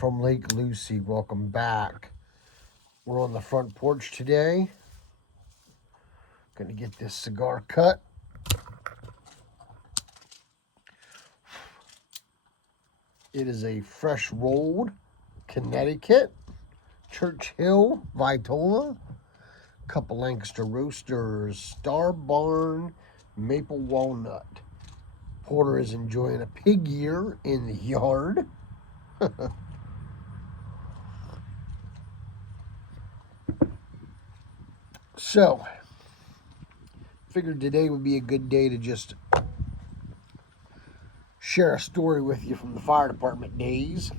from Lake Lucy. Welcome back. We're on the front porch today. Gonna get this cigar cut. It is a fresh rolled Connecticut Churchill Vitola, couple Lancaster Roasters, Star Barn, Maple Walnut. Porter is enjoying a pig ear in the yard. So, figured today would be a good day to just share a story with you from the fire department days.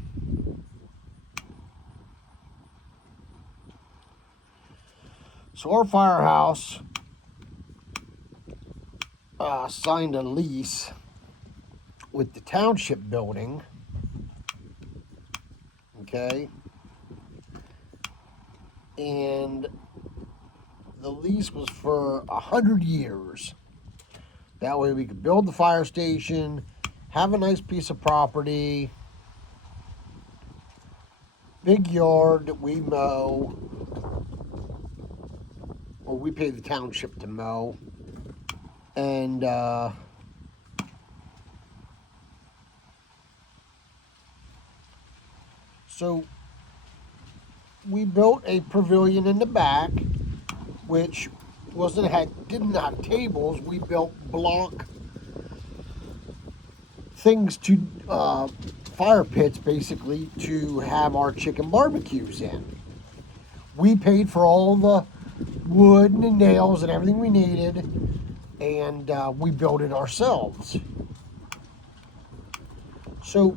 So our firehouse signed a lease with the township building, okay, and the lease was for 100 years. That way we could build the fire station, have a nice piece of property, big yard that we mow, or we pay the township to mow, and so we built a pavilion in the back, which didn't have tables. We built block things to fire pits, basically, to have our chicken barbecues in. We paid for all the wood and the nails and everything we needed, and we built it ourselves. So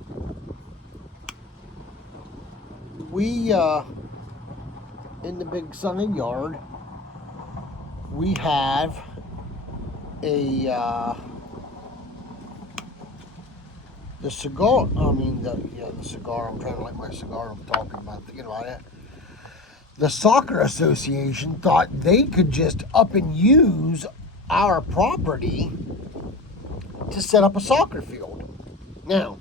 we in the big sunny yard, we have the cigar. The cigar. I'm trying to light my cigar. I'm talking about, thinking about it. The soccer association thought they could just up and use our property to set up a soccer field. Now,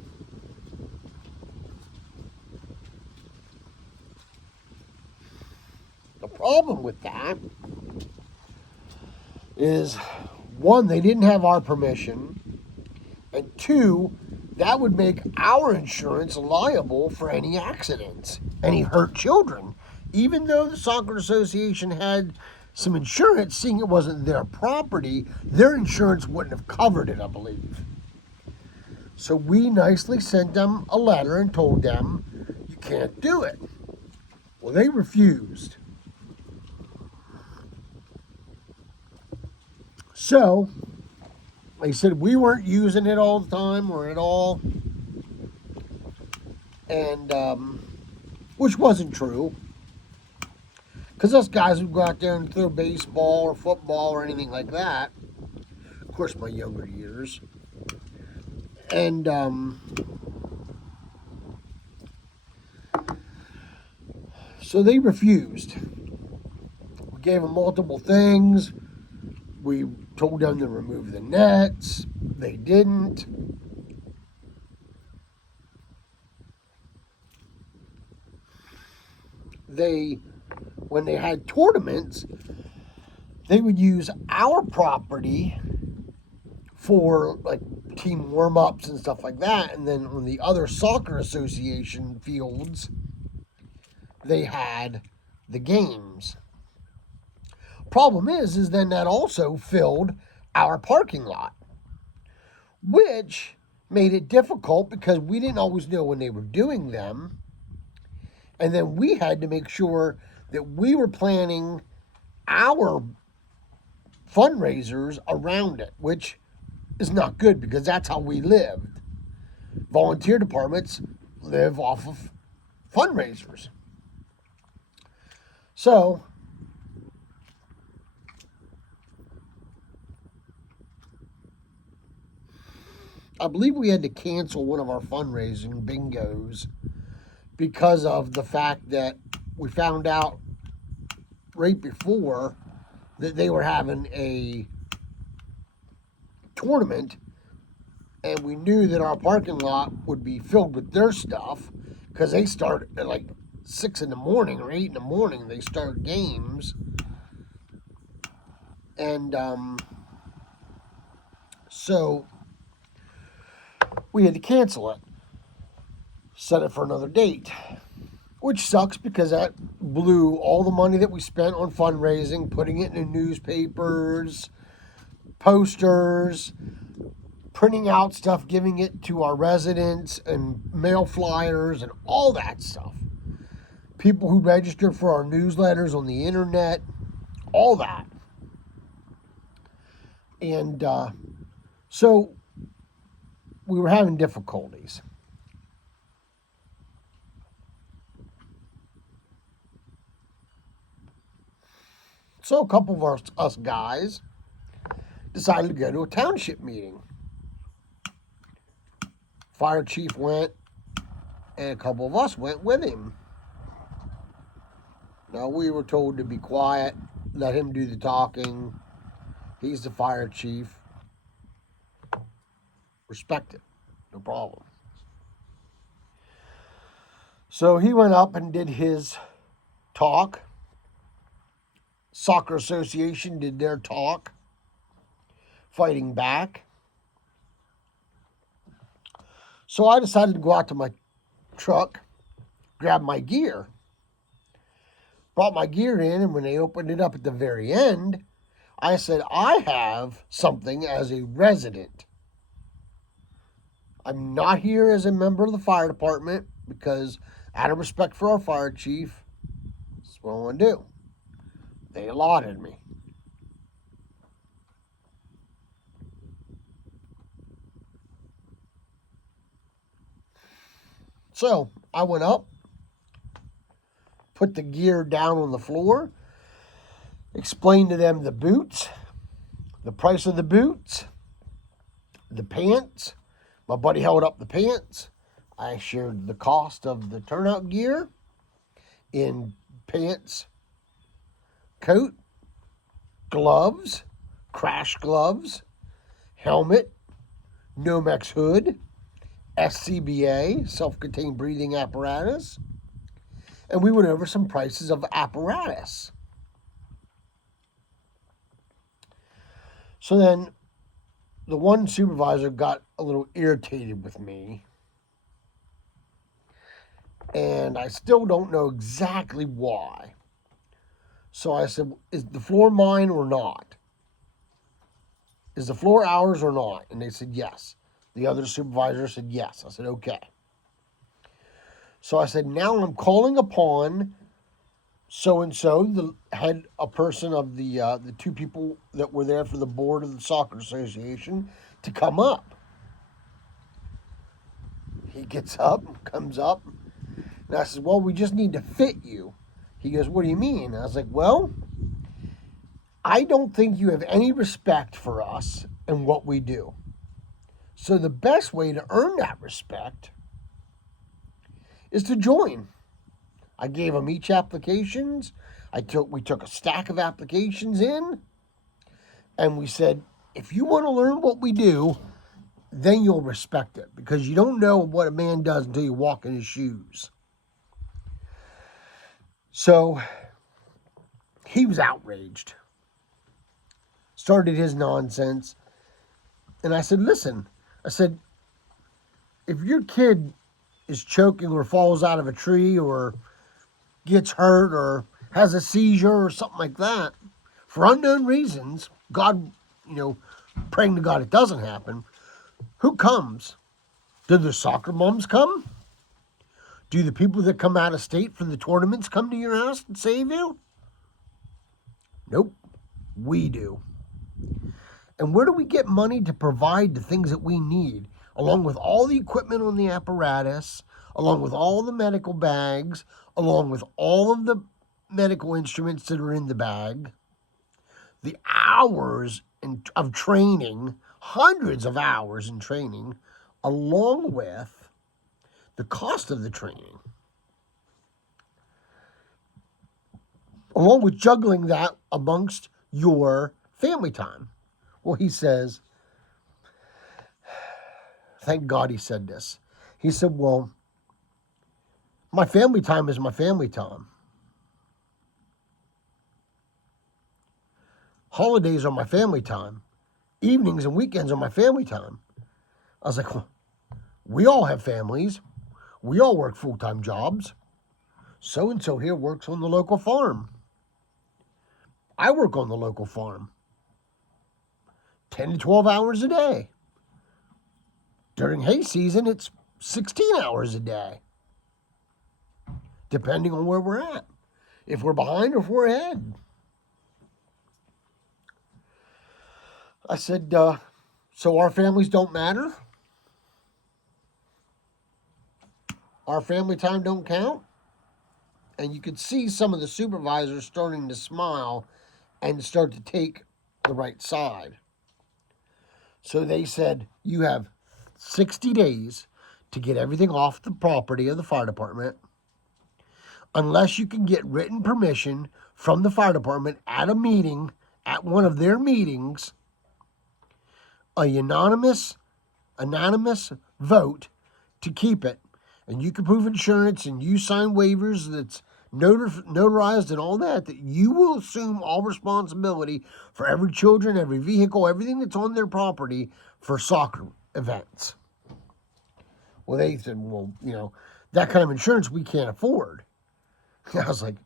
the problem with that is, one, they didn't have our permission, and two, that would make our insurance liable for any accidents, any hurt children. Even though the soccer association had some insurance, seeing it wasn't their property, their insurance wouldn't have covered it, I believe. So we nicely sent them a letter and told them, you can't do it. Well, they refused. So they said we weren't using it all the time or at all, and which wasn't true, because us guys would go out there and throw baseball or football or anything like that. Of course, my younger years, and so they refused. We gave them multiple things. We told them to remove the nets. They didn't. When they had tournaments, they would use our property for like team warm-ups and stuff like that. And then on the other soccer association fields, they had the games. Problem is then that also filled our parking lot, which made it difficult because we didn't always know when they were doing them. And then we had to make sure that we were planning our fundraisers around it, which is not good because that's how we lived. Volunteer departments live off of fundraisers. So I believe we had to cancel one of our fundraising bingos because of the fact that we found out right before that they were having a tournament, and we knew that our parking lot would be filled with their stuff because they start at like 6 in the morning or 8 in the morning. They start games, and so we had to cancel it, set it for another date, which sucks because that blew all the money that we spent on fundraising, putting it in the newspapers, posters, printing out stuff, giving it to our residents, and mail flyers and all that stuff. People who registered for our newsletters on the internet, all that. And so we were having difficulties. So a couple of us guys decided to go to a township meeting. Fire chief went, and a couple of us went with him. Now, we were told to be quiet, let him do the talking. He's the fire chief. Respect it, no problem. So he went up and did his talk. Soccer Association did their talk, fighting back. So I decided to go out to my truck, grab my gear. Brought my gear in, and when they opened it up at the very end, I said, I have something as a resident. I'm not here as a member of the fire department because, out of respect for our fire chief, that's what I want to do. They allotted me. So I went up, put the gear down on the floor, explained to them the boots, the price of the boots, the pants. My buddy held up the pants. I shared the cost of the turnout gear in pants, coat, gloves, crash gloves, helmet, Nomex hood, SCBA, self-contained breathing apparatus, and we went over some prices of apparatus. So then the one supervisor got a little irritated with me, and I still don't know exactly why. So I said, is the floor mine or not? Is the floor ours or not? And they said yes. The other supervisor said yes. I said, okay. So I said, now I'm calling upon so-and-so, the head, a person of the two people that were there for the board of the soccer association, to come up. He gets up, comes up, and I said, well, we just need to fit you. He goes, what do you mean? And I was like, well, I don't think you have any respect for us and what we do. So the best way to earn that respect is to join. I gave them each applications. We took a stack of applications in, and we said, if you want to learn what we do, then you'll respect it, because you don't know what a man does until you walk in his shoes. So he was outraged, started his nonsense, and I said, listen, I said, if your kid is choking or falls out of a tree or gets hurt or has a seizure or something like that, for unknown reasons, God, praying to God it doesn't happen, who comes? Do the soccer moms come? Do the people that come out of state for the tournaments come to your house and save you? Nope, we do. And where do we get money to provide the things that we need, along with all the equipment on the apparatus, along with all the medical bags, along with all of the medical instruments that are in the bag, the hours of training, hundreds of hours in training, along with the cost of the training, along with juggling that amongst your family time. Well, he says, thank God he said this. He said, well, My family time is my family time. Holidays are my family time. Evenings and weekends are my family time. I was like, well, we all have families. We all work full-time jobs. So-and-so here works on the local farm. I work on the local farm 10 to 12 hours a day. During hay season, it's 16 hours a day, depending on where we're at. If we're behind or if we're ahead. I said, so our families don't matter? Our family time don't count? And you could see some of the supervisors starting to smile and start to take the right side. So they said, you have 60 days to get everything off the property of the fire department, unless you can get written permission from the fire department at a meeting, at one of their meetings, a unanimous vote to keep it. And you can prove insurance and you sign waivers that's notarized and all that you will assume all responsibility for every children, every vehicle, everything that's on their property for soccer events. Well, they said, well, that kind of insurance we can't afford. I was like,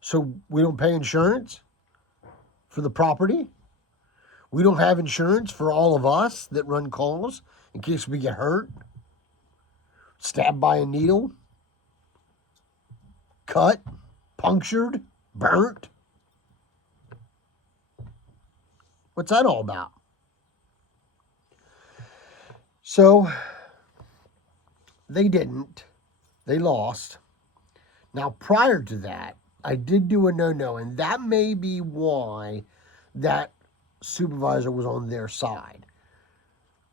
so we don't pay insurance for the property? We don't have insurance for all of us that run calls in case we get hurt, stabbed by a needle, cut, punctured, burnt? What's that all about? So they didn't. They lost. Now, prior to that, I did do a no-no, and that may be why that supervisor was on their side.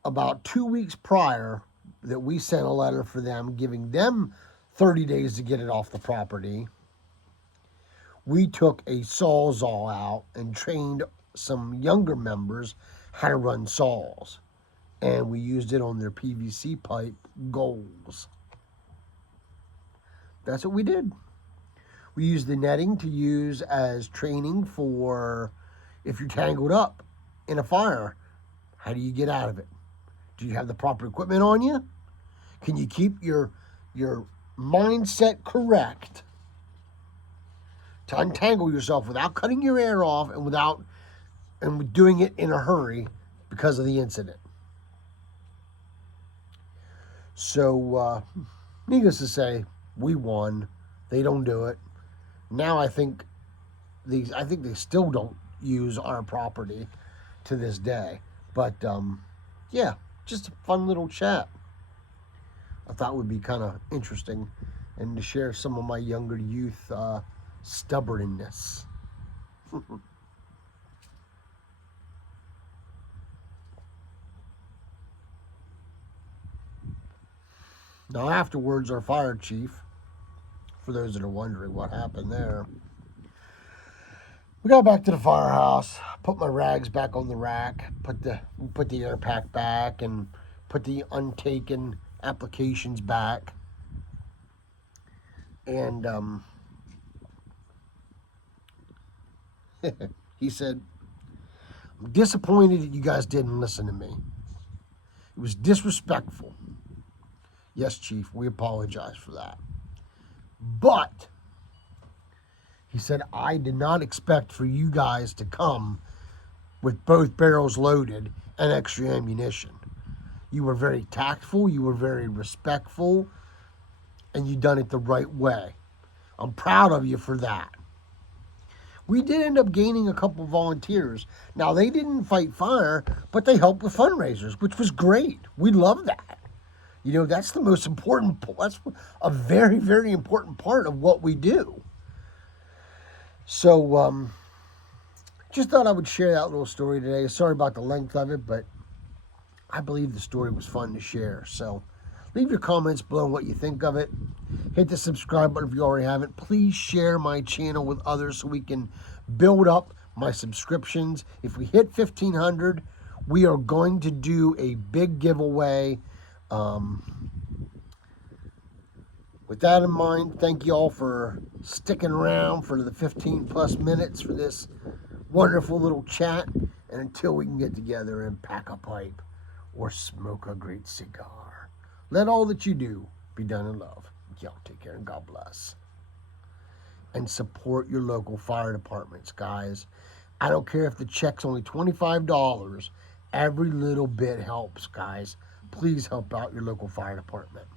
About 2 weeks prior, that we sent a letter for them, giving them 30 days to get it off the property, we took a Sawzall out and trained some younger members how to run saws. And we used it on their PVC pipe goals. That's what we did. We used the netting to use as training for if you're tangled up in a fire, how do you get out of it? Do you have the proper equipment on you? Can you keep your mindset correct to untangle yourself without cutting your air off and doing it in a hurry because of the incident? So, needless to say, we won. They don't do it. Now I think they still don't use our property to this day. But yeah, just a fun little chat. I thought would be kind of interesting, and to share some of my younger youth stubbornness. Now afterwards, our fire chief, for those that are wondering what happened there, we got back to the firehouse, put my rags back on the rack, put the air pack back, and put the untaken applications back. And he said, I'm disappointed that you guys didn't listen to me. It was disrespectful. Yes, Chief, we apologize for that. But he said, I did not expect for you guys to come with both barrels loaded and extra ammunition. You were very tactful, you were very respectful, and you done it the right way. I'm proud of you for that. We did end up gaining a couple volunteers. Now, they didn't fight fire, but they helped with fundraisers, which was great. We love that. That's the most important, that's a very, very important part of what we do. So, just thought I would share that little story today. Sorry about the length of it, but I believe the story was fun to share. So, leave your comments below what you think of it. Hit the subscribe button if you already haven't. Please share my channel with others so we can build up my subscriptions. If we hit 1,500, we are going to do a big giveaway. With that in mind, thank you all for sticking around for the 15 plus minutes for this wonderful little chat. And until we can get together and pack a pipe or smoke a great cigar, let all that you do be done in love. Y'all take care and God bless. And support your local fire departments, guys. I don't care if the check's only $25. Every little bit helps, guys. Please help out your local fire department.